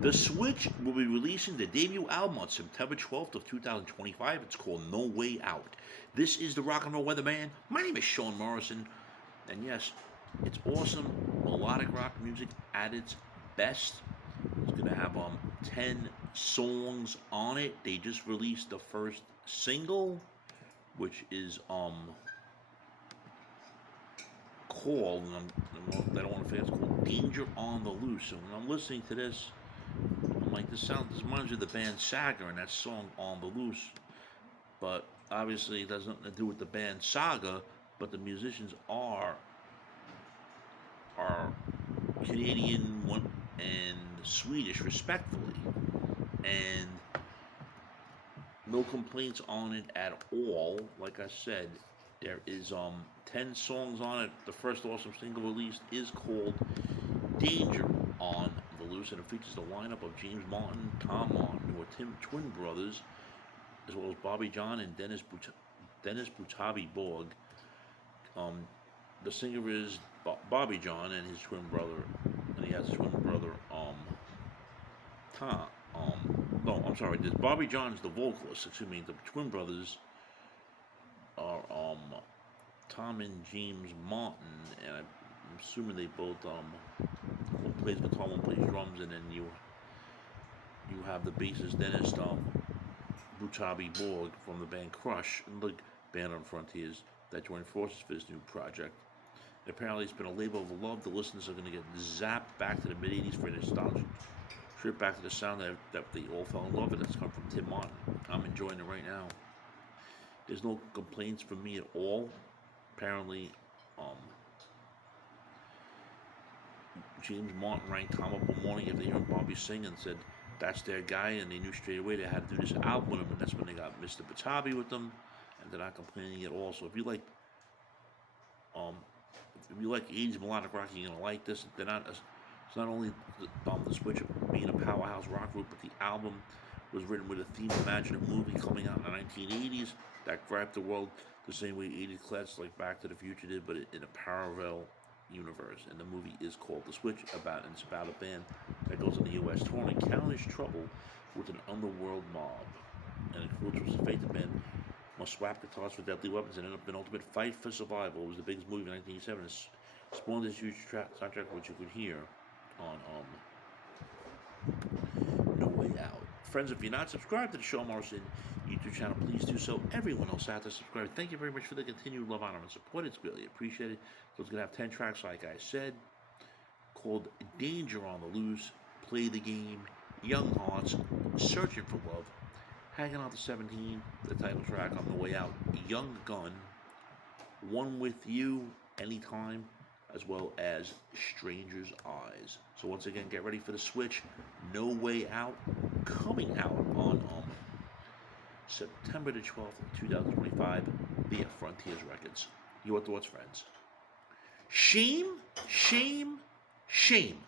The Switch will be releasing the debut album on September 12th of 2025. It's called No Way Out. This is the Rock and Roll Weatherman. My name is Sean Morrison, and yes, it's awesome melodic rock music at its best. It's gonna have 10 songs on it. They just released the first single, which is called, I don't want to forget, it's called Danger on the Loose. So when I'm listening to this, I'm like, this reminds me of the band Saga and that song On the Loose. But obviously it has nothing to do with the band Saga, but the musicians are Canadian and Swedish respectfully. And no complaints on it at all. Like I said, there is 10 songs on it. The first awesome single released is called Danger on the Loose, and it features the lineup of James Martin, Tom Martin, who are twin brothers, as well as Bobby John and Dennis Butabi Borg. The singer is Bobby John and his twin brother, and he has a twin brother, Tom. No, I'm sorry. There's Bobby John's the vocalist. Excuse me. The twin brothers are Tom and James Martin, and I'm assuming they both one plays guitar, one plays drums, and then you have the bassist Dennis Butabi Borg from the band Crush and the band on Frontiers that joined forces for this new project. And apparently, it's been a labor of love. The listeners are going to get zapped back to the mid '80s for a nostalgic trip back to the sound that they all fell in love with. That's come from Tim Martin. I'm enjoying it right now. There's no complaints from me at all. Apparently, James Martin rang Tom up one morning after hearing Bobby sing and said that's their guy, and they knew straight away they had to do this album with him, and that's when they got Mr. Batabi with them, and they're not complaining at all. So if you like, um, 80s melodic rock, you're gonna like this. It's not only the Switch being a powerhouse rock group, but the album was written with a theme imagined a movie coming out in the 1980s that grabbed the world the same way 80s classics like Back to the Future did, but in a parallel universe. And the movie is called The Switch, and it's about a band that goes on the U.S. tour and encounters trouble with an underworld mob. And it was the fate the band must swap guitars for deadly weapons and end up in an ultimate fight for survival. It was the biggest movie in 1987. It spawned this huge soundtrack, which you could hear on No Way Out. Friends, if you're not subscribed to the Sean Morrison YouTube channel, please do so. Everyone else out there subscribe. Thank you very much for the continued love, honor, and support. It's really appreciated. So it's going to have 10 tracks, like I said, called Danger on the Loose, Play the Game, Young Hearts, Searching for Love, Hanging Out to 17, the title track on The Way Out, Young Gun, One With You, Anytime, as well as Stranger's Eyes. So once again, get ready for the Switch. No Way Out, coming out on September the 12th, 2025, via Frontiers Records. Your thoughts, friends? Shame, shame, shame.